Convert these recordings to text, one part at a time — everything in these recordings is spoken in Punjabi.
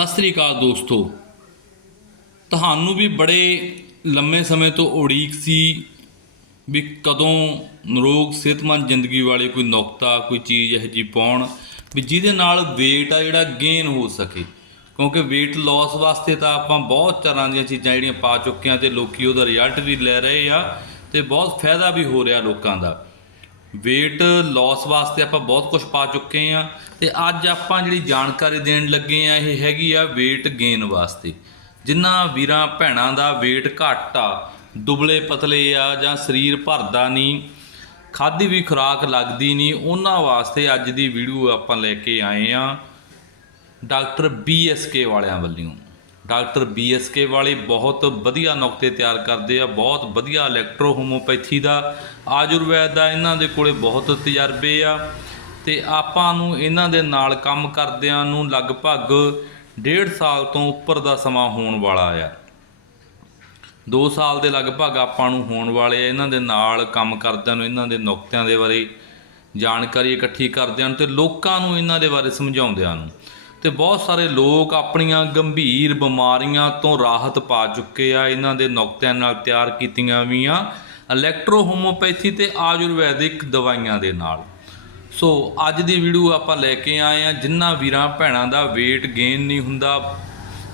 ਸਤਿ ਸ੍ਰੀ ਅਕਾਲ ਦੋਸਤੋ। ਤੁਹਾਨੂੰ ਵੀ ਬੜੇ ਲੰਮੇ ਸਮੇਂ ਤੋਂ ਉਡੀਕ ਸੀ ਵੀ ਕਦੋਂ ਨਿਰੋਗ ਸਿਹਤਮੰਦ ਜ਼ਿੰਦਗੀ ਵਾਲੇ ਕੋਈ ਨੁਕਤਾ, ਕੋਈ ਚੀਜ਼ ਇਹੋ ਜਿਹੀ ਪਾਉਣ ਵੀ ਜਿਹਦੇ ਨਾਲ weight ਆ ਜਿਹੜਾ ਗੇਨ ਹੋ ਸਕੇ। ਕਿਉਂਕਿ weight loss ਵਾਸਤੇ ਤਾਂ ਆਪਾਂ ਬਹੁਤ ਤਰ੍ਹਾਂ ਦੀਆਂ ਚੀਜ਼ਾਂ ਜਿਹੜੀਆਂ ਪਾ ਚੁੱਕੇ ਹਾਂ ਤੇ ਲੋਕੀ ਉਹਦਾ ਰਿਜ਼ਲਟ ਵੀ ਲੈ ਰਹੇ ਆ ਤੇ ਬਹੁਤ ਫਾਇਦਾ ਵੀ ਹੋ ਰਿਹਾ ਲੋਕਾਂ ਦਾ। Weight loss ਵਾਸਤੇ ਆਪਾਂ ਬਹੁਤ ਕੁਝ ਪਾ ਚੁੱਕੇ ਆ ਤੇ ਅੱਜ ਆਪਾਂ ਜਿਹੜੀ ਜਾਣਕਾਰੀ ਦੇਣ ਲੱਗੇ ਆ ਇਹ ਹੈਗੀ ਆ weight gain ਵਾਸਤੇ। ਜਿਨ੍ਹਾਂ ਵੀਰਾਂ ਭੈਣਾਂ ਦਾ weight ਘੱਟ ਆ, ਦੁਬਲੇ ਪਤਲੇ ਆ ਜਾਂ ਸਰੀਰ ਭਰਦਾ ਨਹੀਂ, ਖਾਦੀ ਵੀ ਖੁਰਾਕ ਲੱਗਦੀ ਨਹੀਂ, ਉਹਨਾਂ ਵਾਸਤੇ ਅੱਜ ਦੀ ਵੀਡੀਓ ਆਪਾਂ ਲੈ ਕੇ ਆਏ ਆ ਡਾਕਟਰ ਬੀ ਐੱਸ ਕੇ ਵਾਲਿਆਂ ਵੱਲੋਂ। ਡਾਕਟਰ ਬੀਐਸਕੇ ਵਾਲੇ ਬਹੁਤ ਵਧੀਆ ਨੁਕਤੇ ਤਿਆਰ ਕਰਦੇ ਆ, ਬਹੁਤ ਵਧੀਆ ਇਲੈਕਟ੍ਰੋ ਹੋਮੋਪੈਥੀ ਦਾ ਆਯੁਰਵੈਦ ਦਾ ਇਹਨਾਂ ਦੇ ਕੋਲੇ ਬਹੁਤ ਤਜਰਬੇ ਆ। ਤੇ ਆਪਾਂ ਨੂੰ ਇਹਨਾਂ ਦੇ ਨਾਲ ਕੰਮ ਕਰਦਿਆਂ ਨੂੰ ਲਗਭਗ ਡੇਢ ਸਾਲ ਤੋਂ ਉੱਪਰ ਦਾ ਸਮਾਂ ਹੋਣ ਵਾਲਾ ਆ। 2 ਸਾਲ ਦੇ ਲਗਭਗ ਆਪਾਂ ਨੂੰ ਹੋਣ ਵਾਲੇ ਆ, ਇਹਨਾਂ ਦੇ ਨਾਲ ਕੰਮ ਕਰਦਿਆਂ ਨੂੰ, ਇਹਨਾਂ ਦੇ ਨੁਕਤਿਆਂ ਦੇ ਬਾਰੇ ਜਾਣਕਾਰੀ ਇਕੱਠੀ ਕਰਦਿਆਂ ਨੂੰ ਤੇ ਲੋਕਾਂ ਨੂੰ ਇਹਨਾਂ ਦੇ ਬਾਰੇ ਸਮਝਾਉਂਦਿਆਂ ਨੂੰ। ਤੇ ਬਹੁਤ ਸਾਰੇ ਲੋਕ ਆਪਣੀਆਂ ਗੰਭੀਰ ਬਿਮਾਰੀਆਂ ਤੋਂ ਰਾਹਤ ਪਾ ਚੁੱਕੇ ਆ। ਇਹਨਾਂ ਦੇ ਨੁਕਤਿਆਂ ਨਾਲ ਤਿਆਰ ਕੀਤੀਆਂ ਵੀਆਂ ਇਲੈਕਟ੍ਰੋ ਹੋਮੋਪੈਥੀ ਤੇ ਆਯੁਰਵੈਦਿਕ ਦਵਾਈਆਂ ਦੇ ਨਾਲ। ਸੋ ਅੱਜ ਦੀ ਵੀਡੀਓ ਆਪਾਂ ਲੈ ਕੇ ਆਏ ਆ। ਜਿਨ੍ਹਾਂ ਵੀਰਾਂ ਭੈਣਾਂ ਦਾ weight gain ਨਹੀਂ ਹੁੰਦਾ,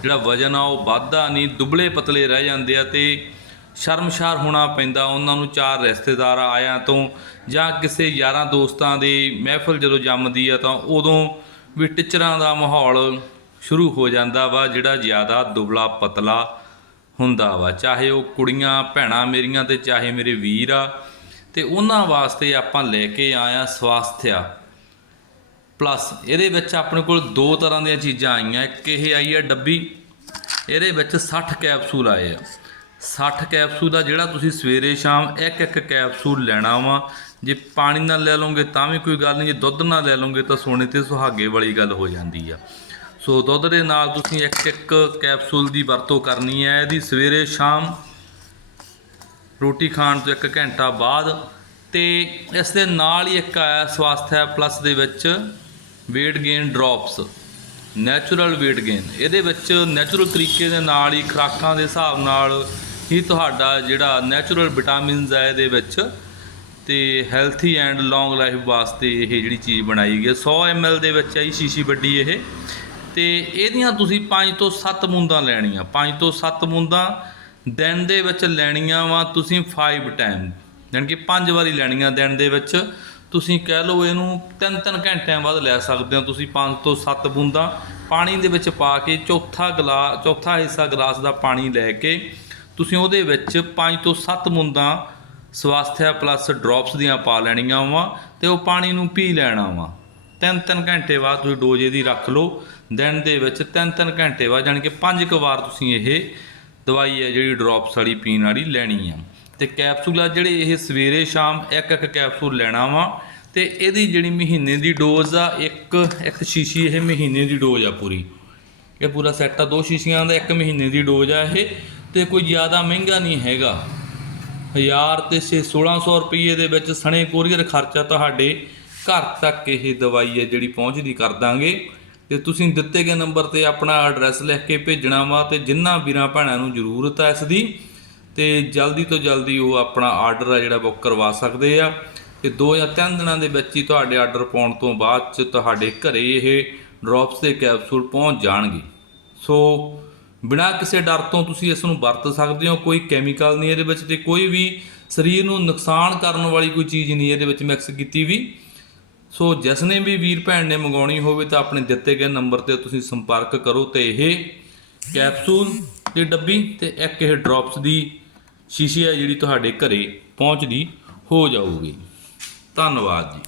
ਜਿਹੜਾ ਵਜਨ ਆ ਉਹ ਵੱਧਦਾ ਨਹੀਂ, ਦੁਬਲੇ ਪਤਲੇ ਰਹਿ ਜਾਂਦੇ ਆ ਤੇ ਸ਼ਰਮਸ਼ਾਰ ਹੋਣਾ ਪੈਂਦਾ। ਉਹਨਾਂ ਨੂੰ ਚਾਰ ਰਿਸ਼ਤੇਦਾਰ ਆਇਆਂ ਤੋਂ ਜਾਂ ਕਿਸੇ ਯਾਰਾਂ ਦੋਸਤਾਂ ਦੀ ਮਹਿਫਲ ਜਦੋਂ ਜੰਮਦੀ ਆ ਤਾਂ ਉਦੋਂ ਵੀ ਟਿਚਰਾਂ ਦਾ ਮਾਹੌਲ ਸ਼ੁਰੂ ਹੋ ਜਾਂਦਾ ਵਾ, ਜਿਹੜਾ ਜ਼ਿਆਦਾ ਦੁਬਲਾ ਪਤਲਾ ਹੁੰਦਾ ਵਾ। ਚਾਹੇ ਉਹ ਕੁੜੀਆਂ, ਭੈਣਾਂ ਮੇਰੀਆਂ ਤੇ ਚਾਹੇ ਮੇਰੇ ਵੀਰ ਆ। ਤੇ ਉਹਨਾਂ ਵਾਸਤੇ ਆਪਾਂ ਲੈ ਕੇ ਆਇਆ ਸਵਾਸਥਿਆ। ਪਲੱਸ ਇਹਦੇ ਵਿੱਚ ਆਪਣੇ ਕੋਲ ਦੋ ਤਰ੍ਹਾਂ ਦੀਆਂ ਚੀਜ਼ਾਂ ਆਈਆਂ। ਇੱਕ ਇਹ ਆਈ ਆ ਡੱਬੀ। ਇਹਦੇ ਵਿੱਚ 60 ਕੈਪਸੂਲ ਆਏ ਆ। 60 ਕੈਪਸੂਲ ਦਾ ਜਿਹੜਾ ਤੁਸੀਂ ਸਵੇਰੇ ਸ਼ਾਮ ਇੱਕ ਇੱਕ ਕੈਪਸੂਲ ਲੈਣਾ ਵਾ, ਜੇ ਪਾਣੀ ਨਾਲ ਲੈ ਲਓਗੇ ਤਾਂ ਵੀ ਕੋਈ ਗੱਲ ਨਹੀਂ, ਜੇ ਦੁੱਧ ਨਾਲ ਲੈ ਲਓਗੇ ਤਾਂ ਸੋਨੇ ਤੇ ਸੁਹਾਗੇ ਵਾਲੀ ਗੱਲ ਹੋ ਜਾਂਦੀ ਆ। ਸੋ ਦੁੱਧ ਦੇ ਨਾਲ ਤੁਸੀਂ ਇੱਕ ਇੱਕ ਕੈਪਸੂਲ ਦੀ ਵਰਤੋਂ ਕਰਨੀ ਹੈ, ਇਹਦੀ ਸਵੇਰੇ ਸ਼ਾਮ ਰੋਟੀ ਖਾਣ ਤੋਂ 1 ਘੰਟਾ ਬਾਅਦ ਤੇ ਇਸ ਦੇ ਨਾਲ ਹੀ ਇੱਕ ਆਇਆ ਸਵਾਸਥ ਹੈ ਪਲੱਸ ਦੇ ਵਿੱਚ weight gain drops natural weight gain ਇਹਦੇ ਵਿੱਚ ਨੈਚੁਰਲ ਤਰੀਕੇ ਦੇ ਨਾਲ ਹੀ ਖੁਰਾਕਾਂ ਦੇ ਹਿਸਾਬ ਨਾਲ ਹੀ ਤੁਹਾਡਾ ਜਿਹੜਾ ਨੈਚੁਰਲ ਵਿਟਾਮਿਨਸ ਹੈ ਇਹਦੇ ਵਿੱਚ ਤੇ ਹੈਲਥੀ ਐਂਡ ਲੌਂਗ ਲਾਈਫ ਵਾਸਤੇ ਇਹ ਜਿਹੜੀ ਚੀਜ਼ ਬਣਾਈ ਗਈ ਹੈ। 100 ml ਦੇ ਵਿੱਚ ਆਈ ਸ਼ੀਸ਼ੀ ਵੱਡੀ ਇਹ। ਤੇ ਇਹਦੀਆਂ ਤੁਸੀਂ 5 ਤੋਂ 7 ਬੂੰਦਾਂ ਲੈਣੀਆਂ। 5 ਤੋਂ 7 ਬੂੰਦਾਂ ਦਿਨ ਦੇ ਵਿੱਚ ਲੈਣੀਆਂ ਵਾ ਤੁਸੀਂ 5 ਟਾਈਮ ਯਾਨੀ ਕਿ 5 ਵਾਰੀ ਲੈਣੀਆਂ ਦਿਨ ਦੇ ਵਿੱਚ। ਤੁਸੀਂ ਕਹਿ ਲਓ ਇਹਨੂੰ 3-3 ਘੰਟਿਆਂ ਬਾਅਦ ਲੈ ਸਕਦੇ ਹੋ ਤੁਸੀਂ 5 ਤੋਂ 7 ਬੂੰਦਾਂ। ਪਾਣੀ ਦੇ ਵਿੱਚ ਪਾ ਕੇ ਚੌਥਾ ਗਲਾ ਚੌਥਾ ਹਿੱਸਾ ਗਲਾਸ ਦਾ ਪਾਣੀ ਲੈ ਕੇ ਤੁਸੀਂ ਉਹਦੇ ਵਿੱਚ 5 ਤੋਂ 7 ਮੁੰਦਾਂ ਸਵਾਸਥਿਆ ਪਲੱਸ ਡ੍ਰੌਪਸ ਦੀਆਂ ਪਾ ਲੈਣੀਆਂ ਵਾ ਤੇ ਉਹ ਪਾਣੀ ਨੂੰ ਪੀ ਲੈਣਾ ਵਾ। ਤਿੰਨ ਤਿੰਨ ਘੰਟੇ ਬਾਅਦ ਤੁਸੀਂ ਡੋਜ਼ ਇਹਦੀ ਰੱਖ ਲਓ। ਦਿਨ ਦੇ ਵਿੱਚ ਤਿੰਨ ਤਿੰਨ ਘੰਟੇ ਬਾਅਦ ਜਾਣੀ ਕਿ ਪੰਜ ਕੁ ਵਾਰ ਤੁਸੀਂ ਇਹ ਦਵਾਈ ਹੈ ਜਿਹੜੀ ਡ੍ਰੌਪਸ ਵਾਲੀ ਪੀਣ ਵਾਲੀ ਲੈਣੀ ਆ। ਤੇ ਕੈਪਸੂਲ ਆ ਜਿਹੜੇ ਇਹ ਸਵੇਰੇ ਸ਼ਾਮ ਇੱਕ ਇੱਕ ਕੈਪਸੂਲ ਲੈਣਾ ਵਾ ਤੇ ਇਹਦੀ ਜਿਹੜੀ ਮਹੀਨੇ ਦੀ ਡੋਜ਼ ਆ, ਇੱਕ ਇੱਕ ਸ਼ੀਸ਼ੀ ਇਹ ਮਹੀਨੇ ਦੀ ਡੋਜ਼ ਆ ਪੂਰੀ। ਇਹ ਪੂਰਾ ਸੈੱਟ ਆ, ਦੋ ਸ਼ੀਸ਼ੀਆਂ ਦਾ ਇੱਕ ਮਹੀਨੇ ਦੀ ਡੋਜ਼ ਆ ਇਹ। ਤੇ ਕੋਈ ਜ਼ਿਆਦਾ ਮਹਿੰਗਾ ਨਹੀਂ ਹੈਗਾ। 1000 ਤੇ 1600 ਰੁਪਏ ਦੇ ਵਿੱਚ ਸਣੇ ਕੋਰੀਅਰ ਖਰਚਾ ਤੁਹਾਡੇ ਘਰ ਤੱਕ ਇਹ ਦਵਾਈ ਹੈ ਜਿਹੜੀ ਪਹੁੰਚਦੀ ਕਰ ਦਾਂਗੇ। ਤੇ ਤੁਸੀਂ ਦਿੱਤੇ ਗਏ ਨੰਬਰ ਤੇ ਆਪਣਾ ਐਡਰੈਸ ਲਿਖ ਕੇ ਭੇਜਣਾ ਵਾ ਤੇ ਜਿੰਨਾ ਵੀਰਾਂ ਭੈਣਾਂ ਨੂੰ ਜ਼ਰੂਰਤ ਹੈ ਇਸ ਦੀ ਤੇ ਜਲਦੀ ਤੋਂ ਜਲਦੀ ਉਹ ਆਪਣਾ ਆਰਡਰ ਆ ਜਿਹੜਾ ਬੁੱਕ ਕਰਵਾ ਸਕਦੇ ਆ। ਤੇ 2 ਜਾਂ 3 ਦਿਨਾਂ ਦੇ ਵਿੱਚ ਹੀ ਤੁਹਾਡੇ ਆਰਡਰ ਪਾਉਣ ਤੋਂ ਬਾਅਦ ਚ ਤੁਹਾਡੇ ਘਰੇ ਇਹ ਡ੍ਰੌਪਸ ਦੇ ਕੈਪਸੂਲ ਪਹੁੰਚ ਜਾਣਗੇ। ਸੋ ਬਿਨਾਂ ਕਿਸੇ ਡਰ ਤੋਂ ਤੁਸੀਂ ਇਸ ਨੂੰ ਵਰਤ ਸਕਦੇ ਹੋ, ਕੋਈ ਕੈਮੀਕਲ ਨਹੀਂ ਇਹਦੇ ਵਿੱਚ ਤੇ ਕੋਈ ਵੀ ਸਰੀਰ ਨੂੰ ਨੁਕਸਾਨ ਕਰਨ ਵਾਲੀ ਕੋਈ ਚੀਜ਼ ਨਹੀਂ ਇਹਦੇ ਵਿੱਚ ਮਿਕਸ ਕੀਤੀ ਵੀ। ਸੋ ਜਿਸ ਨੇ ਵੀ ਵੀਰ ਭੈਣ ਨੇ ਮੰਗਾਉਣੀ ਹੋਵੇ ਤਾਂ ਆਪਣੇ ਦਿੱਤੇ ਗਏ ਨੰਬਰ ਤੇ ਤੁਸੀਂ ਸੰਪਰਕ ਕਰੋ ਤੇ ਇਹ ਕੈਪਸੂਲ ਦੀ ਡੱਬੀ ਤੇ ਇੱਕ ਇਹ ਡ੍ਰੌਪਸ ਦੀ ਸ਼ੀਸ਼ੀ ਹੈ ਜਿਹੜੀ ਤੁਹਾਡੇ ਘਰੇ ਪਹੁੰਚਦੀ ਹੋ ਜਾਊਗੀ। ਧੰਨਵਾਦ ਜੀ।